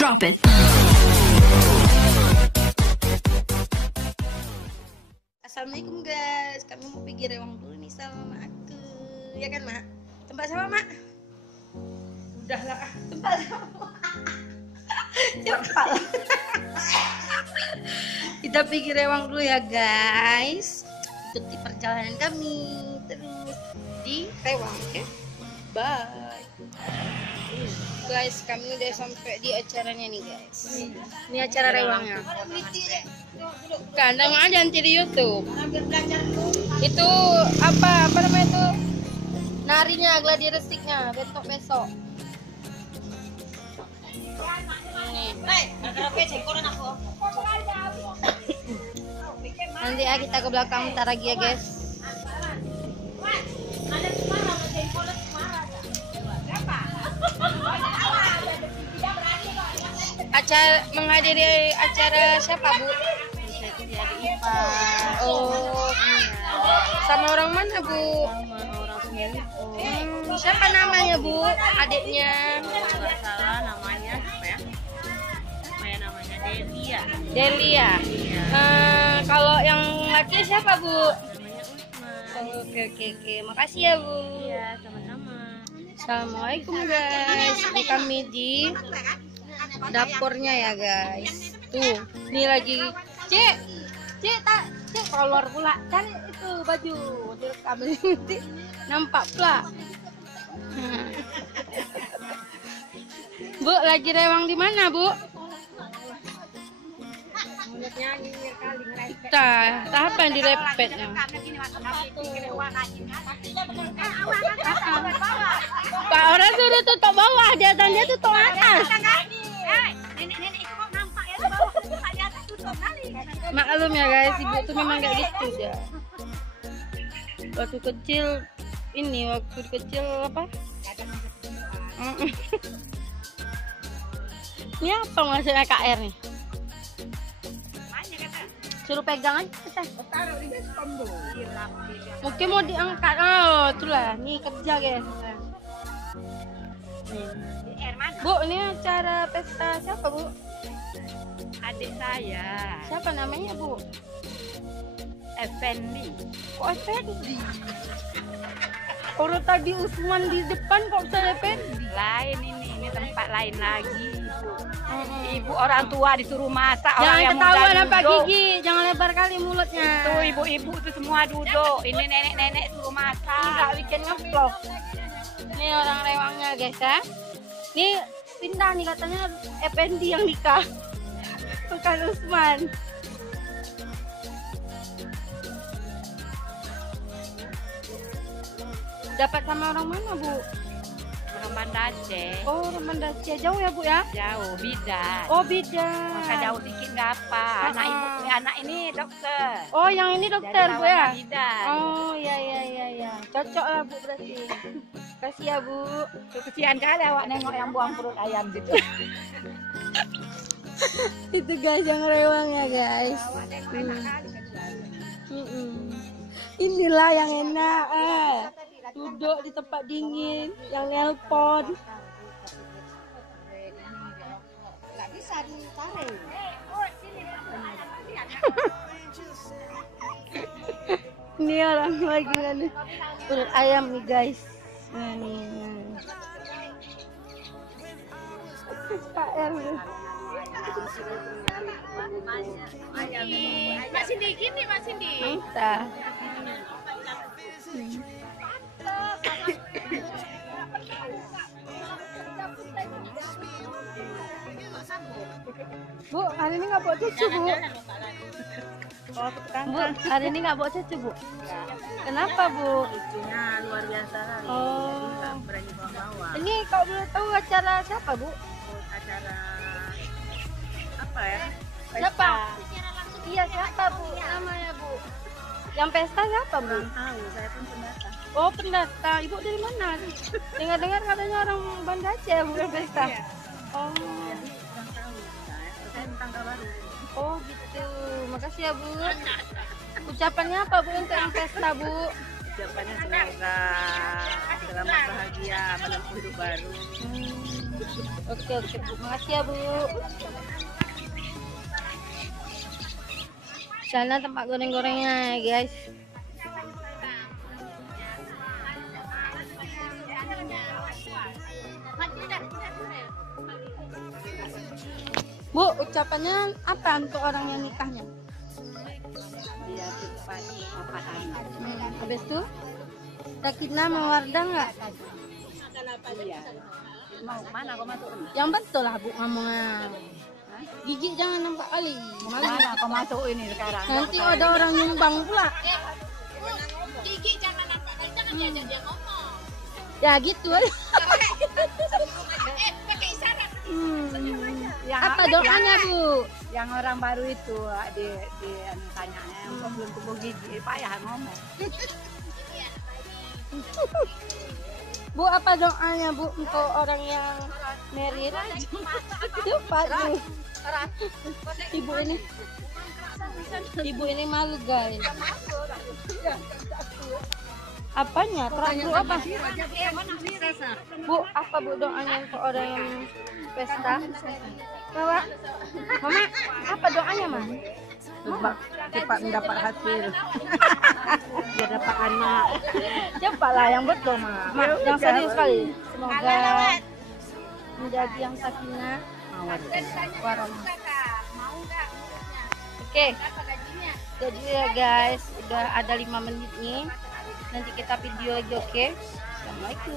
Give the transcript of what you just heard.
Drop it. Assalamualaikum guys, kami mau pergi rewang dulu nih sama aku, ya kan mak? Tempat sama mak? Udahlah, tempat sama. Cepat. Kita pergi rewang dulu ya guys. Ikuti perjalanan kami terus di rewang, oke? Bye. Guys, kami udah sampai di acaranya nih guys. Ini acara rewangnya. Kandang aja nanti di YouTube. Itu apa namanya itu? Narinya, gladi restiknya besok. Nih. Nanti ya kita ke belakang bentar lagi ya guys. Menghadiri acara siapa bu? Oh, sama orang mana bu? Siapa namanya bu? Adiknya? Salah namanya apa ya? Namanya Delia. Delia. Kalau yang laki siapa bu? Namanya Usman. Oke. Makasih ya bu. Iya, sama-sama. Assalamualaikum guys. Ini kami di dapurnya ya guys. Tuh, ini lagi Cek keluar pula. Cari itu baju direkam nanti nampak pula. Bu, lagi rewang di mana, Bu? Apa yang dilepetnya? Pak orang suruh tutup bawah, dia tutup atas. Maklum ya guys, ibu tuh memang kayak gitu ya. Waktu kecil apa? Ini apa maksudnya KR nih? Suruh pegang aja. Mungkin mau diangkat. Oh, itulah. Nih kerja guys. Bu, ini acara pesta siapa bu? Adik saya. Siapa namanya bu? Effendi. Kok Effendi? Kalau tadi Usman di depan kok bisa Effendi? Lain ini tempat lain lagi. Ibu orang tua disuruh masak. Jangan orang yang ketahuan muda apa duduk. gigi, jangan lebar kali mulutnya. Itu ibu-ibu itu semua duduk. Ini nenek-nenek suruh masak. Enggak bikin ngevlog. Ini orang rewangnya guys ya. Ini pindah nih katanya Effendi yang nikah. Bukan Usman. Dapat sama orang mana bu? Orang Banda Aceh. Oh, orang Banda Aceh. Jauh ya bu ya? Jauh, bidan. Oh bidan. Maka jauh dikit nggak apa. Anak ini dokter. Oh yang ini dokter Jadi bu ya? lawan bidan. Oh iya. Cocok lah bu berarti. Kasih ya bu. Tuh kesian kali awak nengok yang buang perut ayam gitu. Itu guys yang rewang ya guys. Inilah yang enak. Duduk di tempat dingin, yang nelpon. Nggak bisa ditarik. Ini orang lagi ada perut ayam nih guys. Nah, nih. Pak R. Mbak Cindy gini, Mbak Cindy. Entah. Bu, hari ini nggak bawa cucu bu. Bu, hari ini nggak bawa cucu bu. Kenapa bu? Lucunya luar biasa kali. Oh. Nggak berani bawa-bawa. Ini kalau boleh tahu acara siapa bu? Acara apa ya? Siapa? Iya siapa bu? Namanya bu? Yang pesta siapa bu? Belum tahu, saya pun pendatang. Oh pendatang. Ibu dari mana? Dengar-dengar katanya orang Banda Aceh bukan pesta. Oh. Belum tahu. Saya tangga baru. Oh gitu. Makasih ya bu. Ucapannya apa bu untuk yang pesta bu? Ucapannya semoga selamat bahagia menempuh hidup baru. Oke Bu, makasih ya Bu. Sana tempat goreng-gorengnya ya guys. Bu, ucapannya apa untuk orang yang nikahnya? Dia cepat dapat anak. Habis itu Sakinah mewardah nggak? Iya. Mau mana kau masuk? Yang betul lah Bu ngomongnya. Gigi jangan nampak kali. Mana kau masuk ini sekarang? Nanti ada orang nyumbang pula. Gigi jangan nampak kali, jangan diajak dia ngomong. Ya gitu aja. Pakai isyarat. Yang, Apa doanya Bu? yang orang baru itu di tanya yang belum tumbuh gigi payah ngomong. Bu, apa doanya Bu untuk orang yang married? Cepat Bu. Ibu ini malu guys. Apanya? Terakhir apa? Bu, apa Bu doanya untuk orang yang pesta? Bawa. Mama, apa doanya Mama? Cepat mendapat hasil. Dia dapat anak. Cepatlah yang betul Ma. Yang serius sekali. Semoga menjadi yang sakinah warahmah. Oke. Jadi ya guys, udah ada 5 menit nih. Nanti kita video lagi, oke? Assalamualaikum.